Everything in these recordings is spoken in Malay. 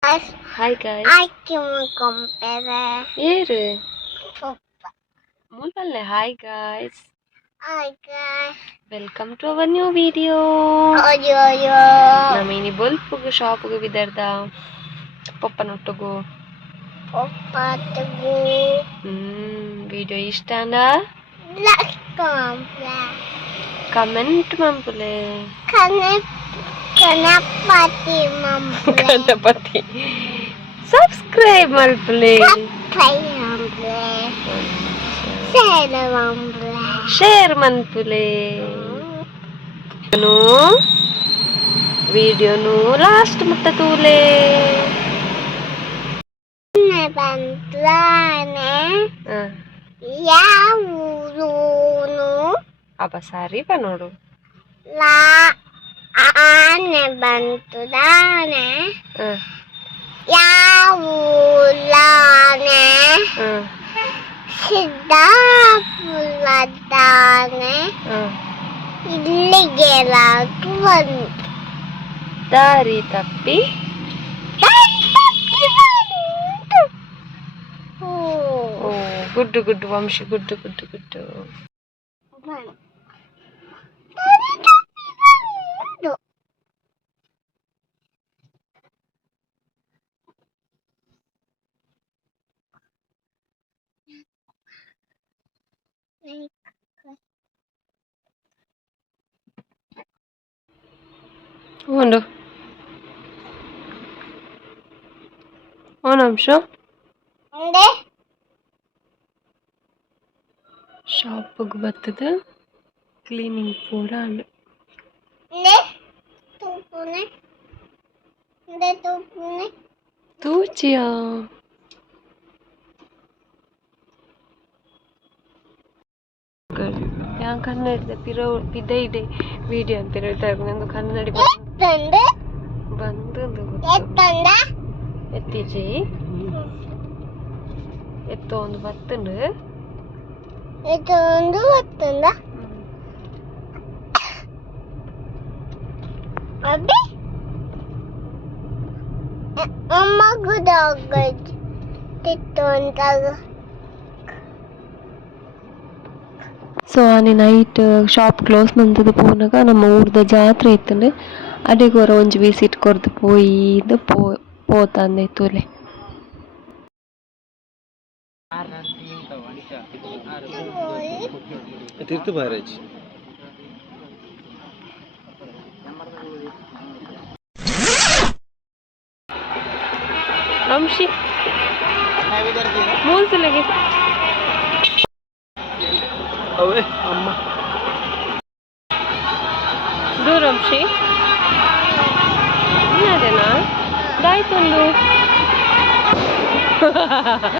guys. Hi guys. Hi come Kompere. Here. Mulalle hi guys. Hi guys. Welcome to our new video. Ayo ayo. Namini bol pug shop ug vidarda. Papa notugo. Papa go Hmm video istana. Like come comment. Comment mampule. Comment. Ganapathi மாமா Ganapathi subscriber play share மன் play no video no last முத்த தூலே ஆ சரிப்பா நோடு லா Ane bantu dane. Hmm. Uh. Ya ulane. Uh. Sedap pula dane. Hmm. Uh. Ini gila Dari tapi. Dari tapi bantu. Oh. Oh, gudu gudu, amshi gudu gudu gudu. Onu. Anam şu. Ne? Şapık battı da. Cleaning for an. Ne? Topu ne? Ne topu ne? Tuğçı ya. Yankan nerede? Bir, bir day day video anterior tarafından. Kanun nerede? ಬಂದು ಬಂದು ಎತ್ತಂದ ಎತ್ತೀಚಿ ಎತ್ತ ಒಂದು ಬತ್ತಂಡು ಎತ್ತ ಒಂದು ಬತ್ತಂದ ಅಬ್ಬಿ ಅಮ್ಮಗೂ ದೊಡ್ಡ ತಿತ್ತು ಅಂತಾಗ ಸೊ ಅನ್ನೆ ನೈಟ್ ಶಾಪ್ ಕ್ಲೋಸ್ ಬಂದದ ಪೂನಗ ನಮ್ಮ ಊರದ ಜಾತ್ರೆ ಇತ್ತಂಡ್ ಅಡಿಗೋರ ಒಂಜು ವಿಸಿಟ್ ಕೊರ್ದು ಪೋಯಿದ ಪೋ ಪೋತಂದೆ ತುಲೆ ಮೂಲ್ಸಲಗೆ Ahoj. Mama. Jdu Romši. Nadena. Daj ten luk.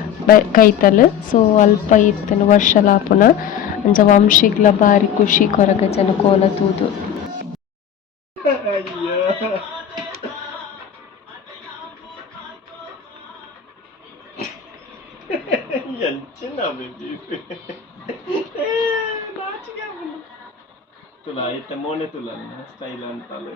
ಕೈತಲ್ ಸೊ ಅಲ್ಪ ಇತ್ತನ ವರ್ಷಲಾಪುನ ಅಂಜ ವಂಶಿಗ್ಲ ಬಾರಿ ಖುಷಿ ಕೊರಗ ಜನ ಕೋಲ ತೂದು ಮೋನೆ ತುಲಾ ಸ್ಟೈಲ್ ಅಂತಾಲೆ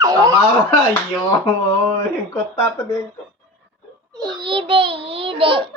Tamaw na yun. Yung kontato na Ide, ide.